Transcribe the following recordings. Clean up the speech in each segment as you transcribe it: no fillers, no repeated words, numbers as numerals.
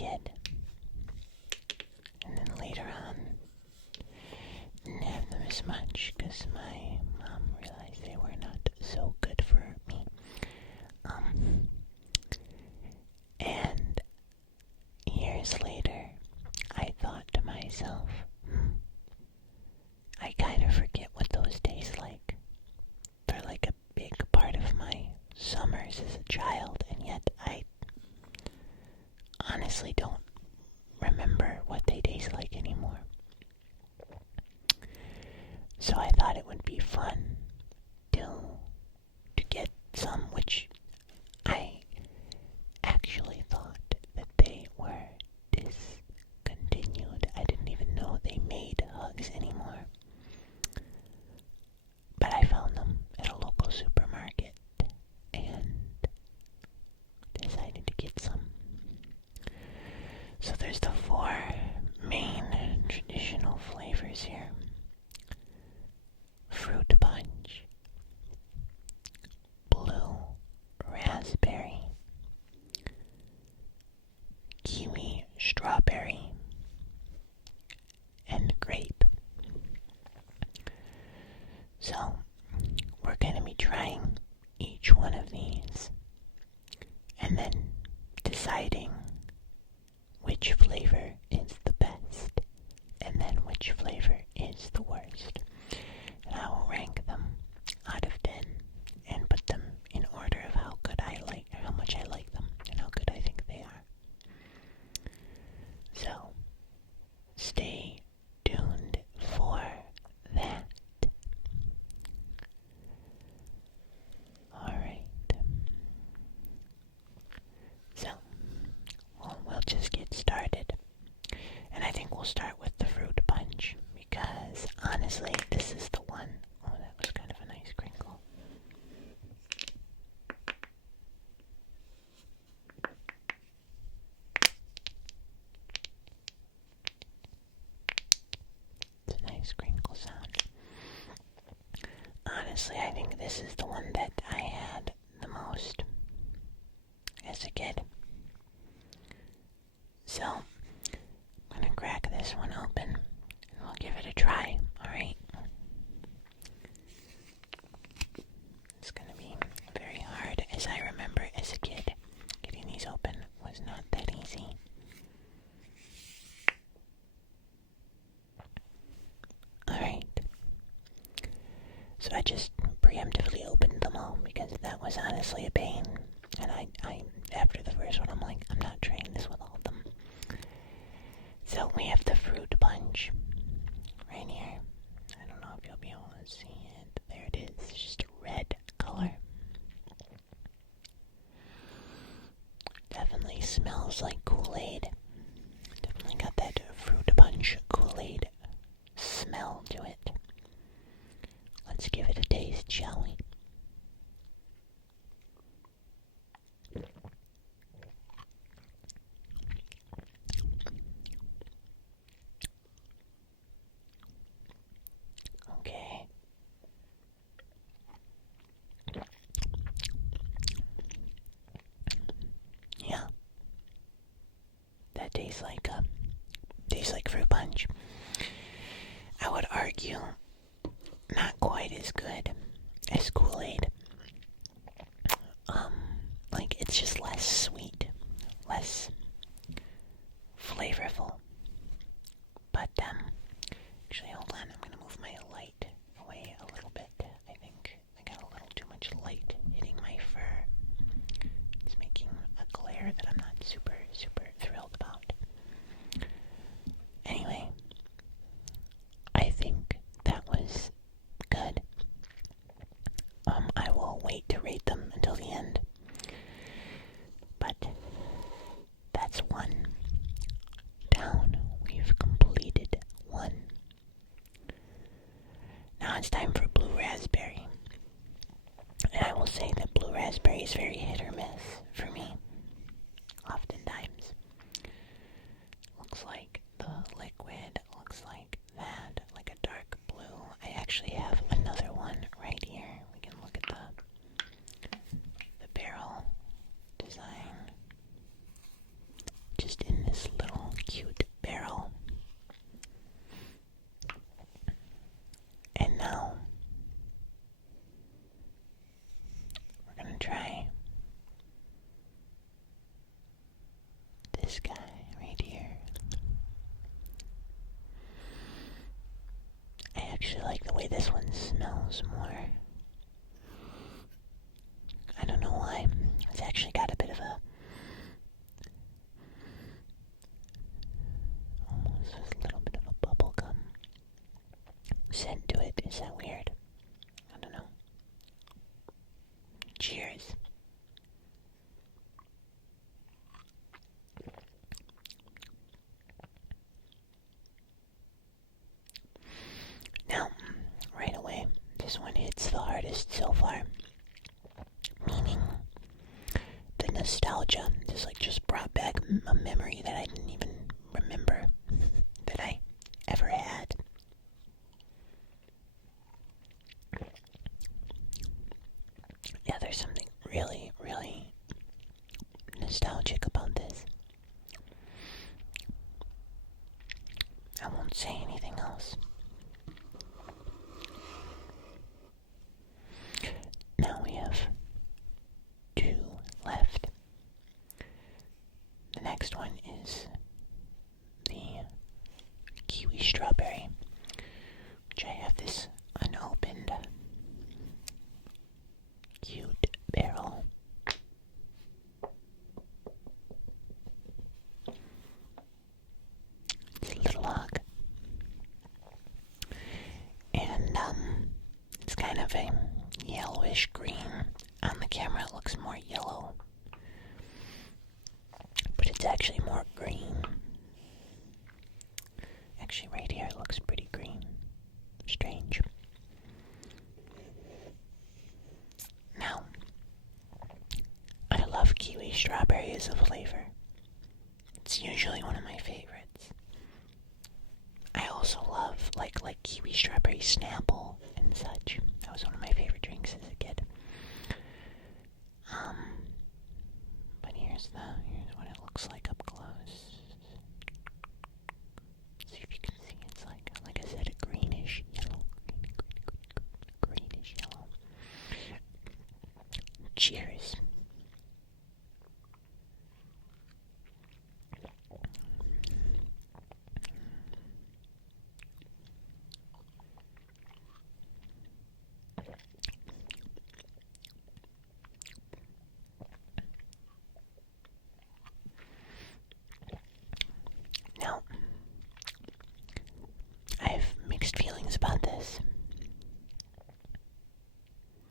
kid. And then later on, didn't have them as much because my mom realized they were not so good for me. And years later, I thought to myself, I kind of forget what those taste like. They're like a big part of my summers as a child, and yet I honestly don't remember what they taste like anymore. So I thought it would be fun to get some, which I actually thought that they were discontinued. I didn't even know they made hugs anymore. But I found them at a local supermarket and decided to get some. So there's the 4 main traditional flavors here. Fruit punch, blue raspberry, kiwi strawberry, and grape. So we're going to be trying each one of these and then deciding which flavor is the best and then which flavor is the worst. And I will rank them out of 10 and put them in order of how much I like them and how good I think they are. So stay tuned for that. Alright. So, we'll just get started. And I think we'll start with the fruit punch because honestly, this is the one. Oh, that was kind of a nice crinkle. It's a nice crinkle sound. Honestly, I think this is the one that I had the most as a kid. So, I'm gonna crack this one open and we'll give it a try, alright? It's gonna be very hard. As I remember as a kid, getting these open was not that easy. Alright. So I just preemptively opened them all because that was honestly a pain. And I after the first one, I'm like, I'm not trying this with all of them. So we have the fruit punch right here. I don't know if you'll be able to see it. There it is. It's just a red color. Definitely smells like Kool-Aid. Definitely got that fruit punch Kool-Aid smell to it. Let's give it a taste, shall we? Okay. Yeah. That tastes like fruit punch. I would argue not quite as good as Kool-Aid. It's just less sweet, less flavorful. But, actually, hold on, I'm gonna move my light away a little bit. I think I got a little too much light hitting my fur. It's making a glare that I'm not super thrilled about. Anyway, I think that was good. I will wait to rate them until the end. But smells more, I don't know why, it's actually got a bit of a, almost a little bit of a bubblegum scent to it. Is that weird? I don't know. Cheers. Now, right away, this one hits the hardest so far. Meaning, the nostalgia just brought back a memory that I didn't even remember that I ever had. Yeah, there's something really, really nostalgic about this. I won't say anything else. Now we have 2 left. The next one is the Kiwi Strawberry, which I have this unopened, cute barrel. It's a little hog. And it's kind of a yellowish green. On the camera it looks more yellow, but it's actually more green. Actually, right here it looks pretty green. Strange. Now, I love Kiwi Strawberry as a flavor. It's usually one of my favorites. I also love like Kiwi Strawberry Snapple and such. That was one of my favorite drinks as a kid. But here's what it looks like up close. See if you can see. It's like I said, a greenish yellow. Greenish yellow. Cheers. Now, I have mixed feelings about this.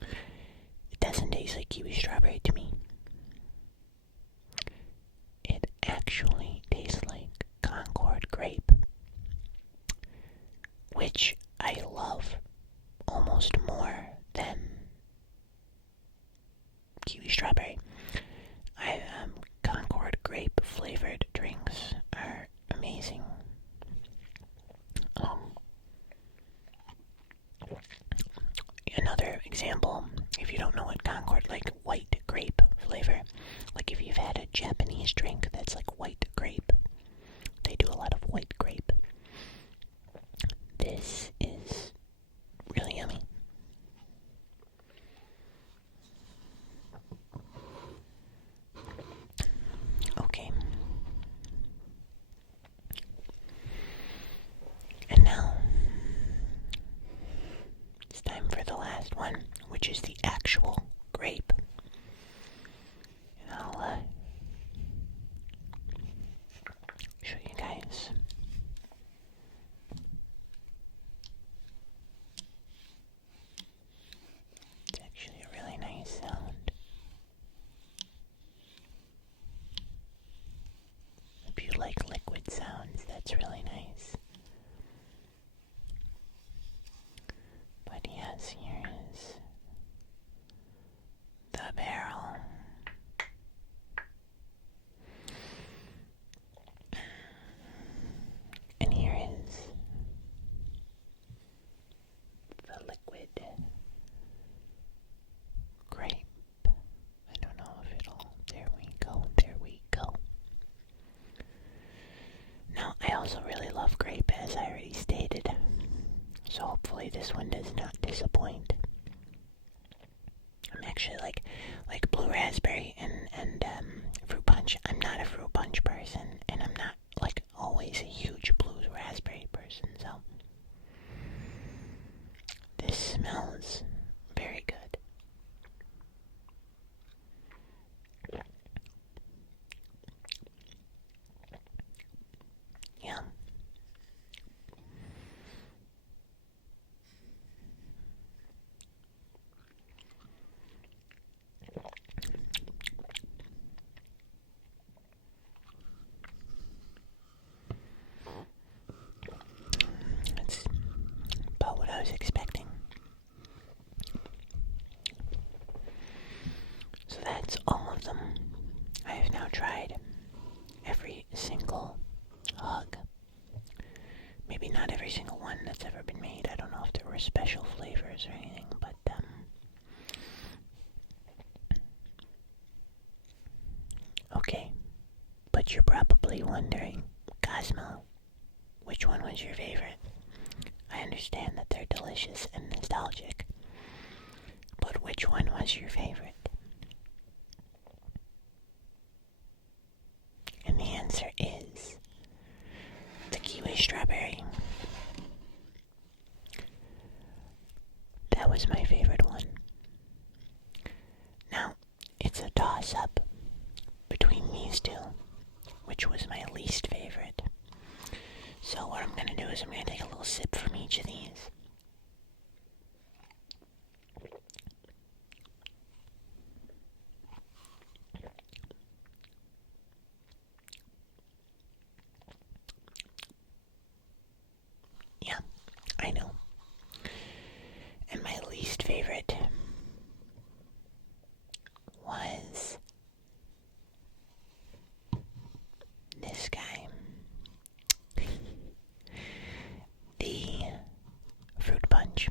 It doesn't taste like Kiwi Strawberry to me. It actually tastes like Concord Grape, which I love almost more than Kiwi Strawberry. Concord Grape flavored drinks are amazing. Another example, if you don't know what Concord, like white grape flavor, like if you've had a Japanese drink that's like white grape, they do a lot of white grape. This is really yummy. Okay. And now, it's time for the last one, which is the actual grape. And I'll show you guys. It's actually a really nice sound. If you like liquid sounds, that's really nice. But yes, here is the barrel. And here is the liquid grape. I don't know if it'll... There we go. Now, I also really love grape, as I already stated. So hopefully this one does not disappoint. I'm actually like blue raspberry and fruit punch. I'm not a fruit punch person, and I'm not like always a huge blue raspberry person, so this smells that's ever been made. I don't know if there were special flavors or anything, but okay. But you're probably wondering, Cosmo, which one was your favorite? I understand that they're delicious and nostalgic, but which one was your favorite? And the answer is the Kiwi Strawberry. That was my favorite one. Now, it's a toss-up between these two, which was my least favorite. So what I'm going to do is I'm going to take a little sip from each of these. Yeah, I know. And my least favorite was this guy. The fruit punch.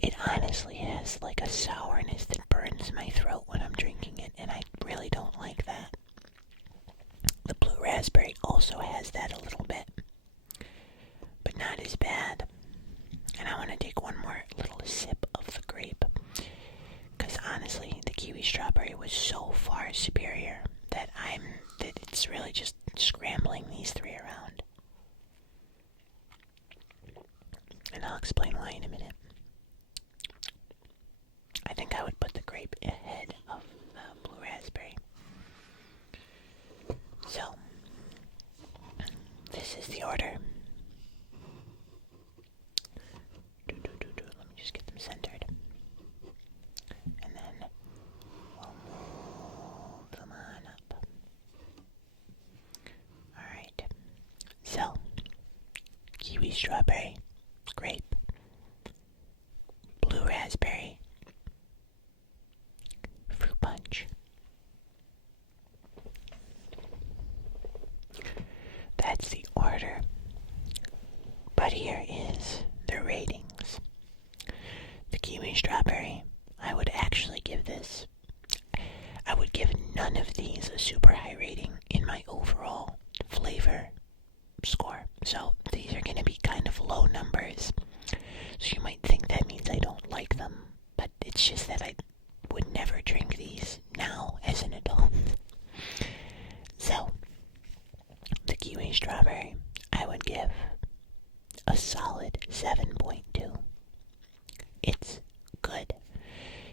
It honestly has like a sourness that burns my throat when I'm drinking it, and I really don't like that. The blue raspberry also has that a little bit, but not as bad. And I want to take one more little sip of the grape, because honestly, the Kiwi Strawberry was so far superior that it's really just scrambling these three around. And I'll explain why in a minute. I think I would put the grape ahead of the blue raspberry. So, this is the order. Let me just get them centered. And then we'll move them on up. Alright. So, Kiwi Strawberry, Grape, Blue Raspberry, Fruit Punch. That's the order. But here is the ratings. The Kiwi Strawberry, I would actually give this, I would give none of these a super high rating in my overall flavor score. So these are going to be kind of low numbers. So you might think that means I don't like them, but it's just that I would never drink these now as an adult. So, the Kiwi Strawberry, I would give a solid 7.2. It's good.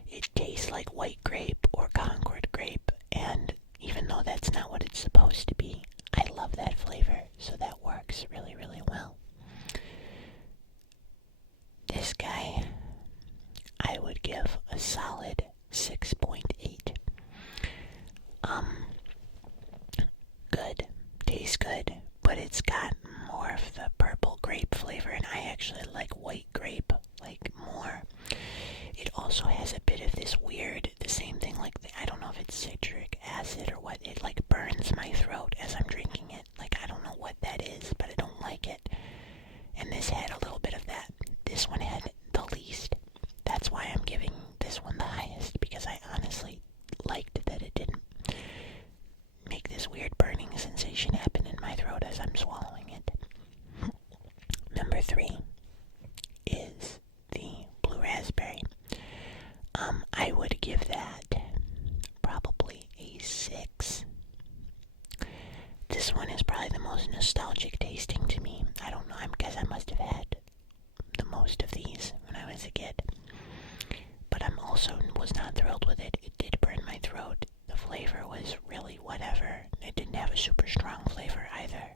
It tastes like white grape or Concord grape, and even though that's not what it's supposed to be, I love that flavor, so that works really, really well. This guy, I would give a solid 6.8. Good. Tastes good, but it's got more of the purple grape flavor, and I actually like white grape, like, more. It also has a bit of this weird, the same thing, like, I don't know if it's citric acid or what, it, like, burns my throat as I'm drinking it. Like, I don't know what that is, but I don't like it. And this had a little bit of that. This one had the least. That's why I'm giving this one the highest, because I honestly liked that it didn't make this weird burning sensation happen in my throat as I'm swallowing it. Number 3 is the blue raspberry. I would give that probably a 6. This one is probably the most nostalgic tasting to me. I don't know, I guess I must have had the most of these when I was a kid. But I'm also was not thrilled with it. It did burn my throat. The flavor was really whatever. It didn't have a super strong flavor either.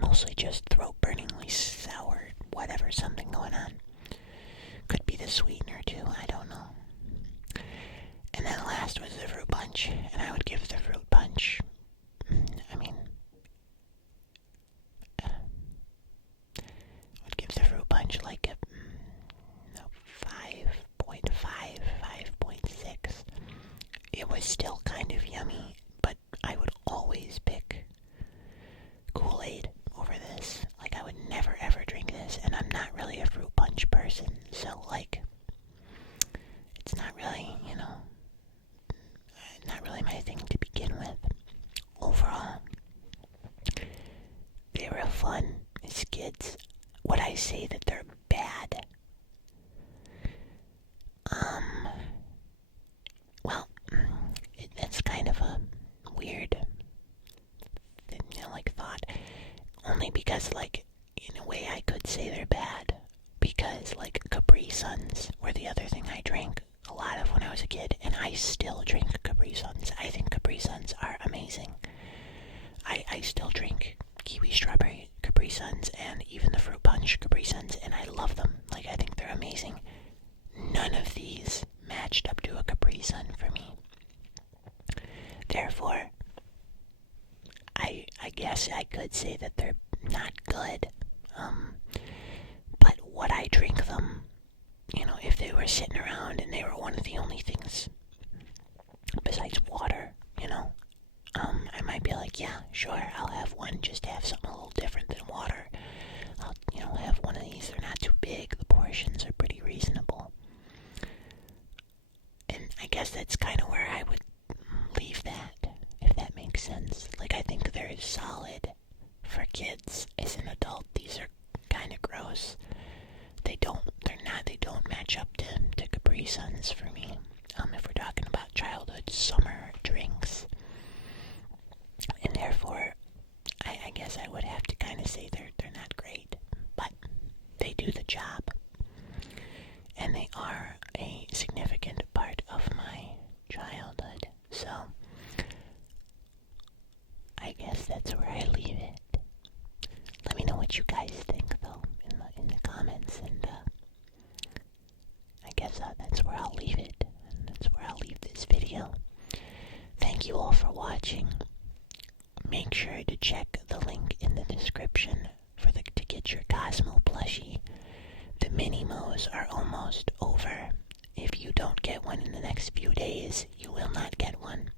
Mostly just throat burningly sour, whatever, something going on. Could be the sweetener too, I don't know. And then last was the fruit punch, and I would give the fruit punch, I mean, I would give the fruit punch like a 5.5, 5.6. It was still kind of yummy, but I would always pick Kool-Aid over this. Like, I would never ever drink Suns, and I'm not really a fruit punch person, so, like, it's not really, not really my thing to begin with. Overall, they were fun as kids. Would I say that they're bad? Well, that's kind of a weird, thought. Only because, in a way I could say they're bad. Because, Capri Suns were the other thing I drank a lot of when I was a kid, and I still drink Capri Suns. I think Capri Suns are amazing. I still drink Kiwi Strawberry Capri Suns and even the Fruit Punch Capri Suns, and I love them. I think they're amazing. None of these matched up to a Capri Sun for me. Therefore, I guess I could say that they're not good. But would I drink them? If they were sitting around and they were one of the only things besides water, I might be like, yeah, sure, I'll have one just to have something a little different than water. I'll, have one of these. They're not too big. The portions are pretty reasonable. And I guess that's kind of where I would leave that, if that makes sense. I think they're solid for kids. As an adult, these are kind of gross. They don't match up to Capri Suns for me. If we're talking about childhood summer drinks. And therefore, I guess I would have to kind of say they're not great. But they do the job. And they are a significant part of my childhood. So, I guess that's where I leave it. Let me know what you guys think, though, in the comments, and I guess that's where To leave it. And that's where I'll leave this video. Thank you all for watching. Make sure to check the link in the description to get your Cosmo plushie. The mini-mos are almost over. If you don't get one in the next few days, you will not get one.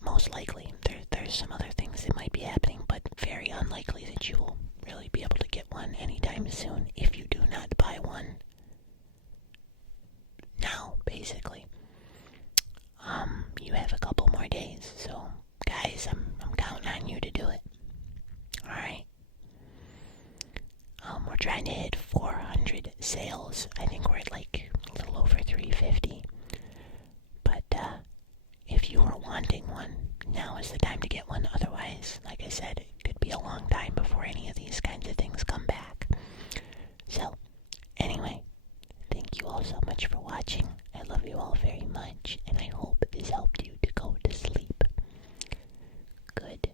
Most likely. There's some other things that might be happening, but very unlikely that you will really be able to get one anytime soon if you do not buy one now, basically. You have a couple more days, so guys, I'm counting on you to do it. Alright? We're trying to hit 400 sales. I think we're at like a little over 350. But if you are wanting one, now is the time to get one. Otherwise, like I said, it could be a long time before any of these kinds of things come back. So, anyway, thank you all so much for watching. I love you all very much, and I hope this helped you to go to sleep. Good